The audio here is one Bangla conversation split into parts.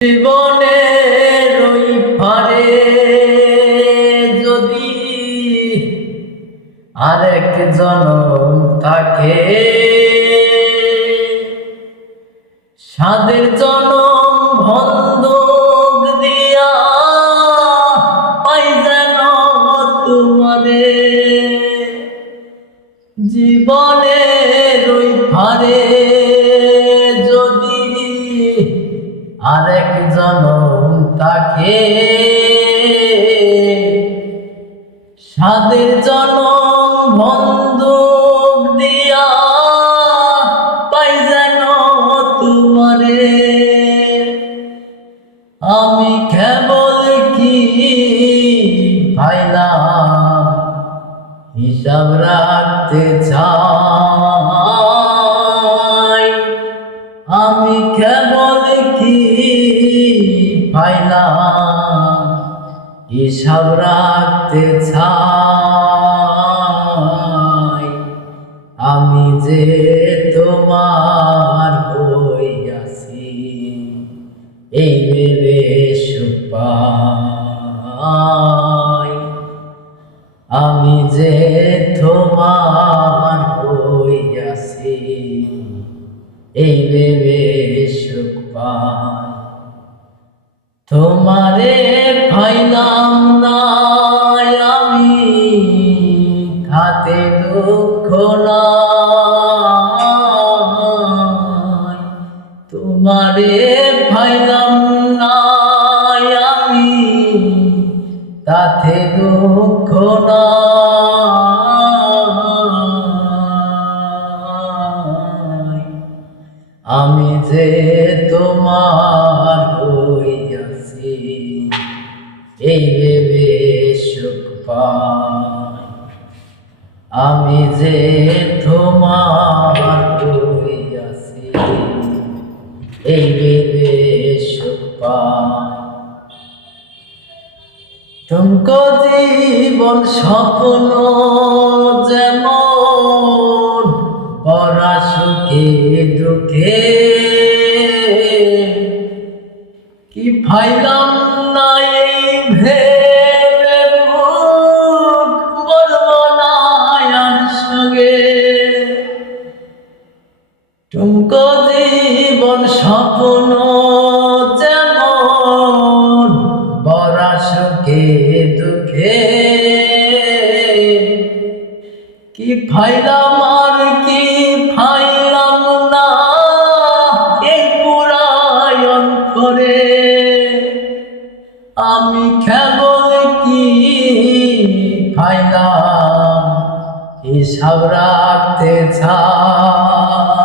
জীবনের ওই পারে যদি আরেক জনম থাকে, সাদের জনম বন্ধক দিয়া পাই যেন তোমারে। জীবনের ওই পারে যদি আরেক জনম থাকে, সাদের জনম বন্ধক দিয়া পাই যেন তোমারে। আমি কেবল কি পাইলাম হিসাব রাখতে চাই, আমি কেবল কি পাইলাম হিসাব রাখতে চাই। আমি যে তোমার হইয়াছি এই ভেবে সুখ পাই, আমি যে তোমার হইয়াছি এই ভেবে সুখ পাই। তোমারে পাইলাম না আমি তাতে দুঃখ নাই, তোমারে পাইলাম না আমি তাতে দুঃখ নাই। আমি যে তোমার হইয়াছি এই ভেবে সুখ পাই, আমি যে তোমার হইয়াছি এই ভেবে সুখ পাই। টুনকো জীবন স্বপ্ন যেমন পরা সুখে দুঃখে, কি পাইলাম না এই ভেবে মুখ বলবো না আর সঙ্গে। টুনকো জীবন স্বপ্ন যেমন বড়া সুখে দুঃখে, কি পাইলাম আর কি পাইলাম না এই পুরায় অন্তরে। আমি কেবল কি পাইলাম হিসাব রাখতে চাই,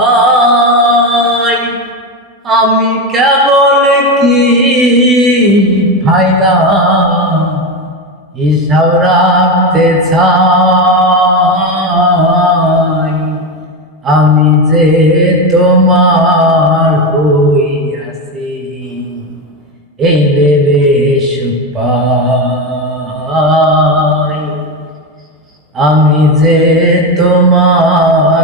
আমি কেবল কি পাইলাম হিসাব রাখতে চাই। আমি যে তোমার হইয়াছি এই ভেবে সুখ পাই, আমি যে তোমার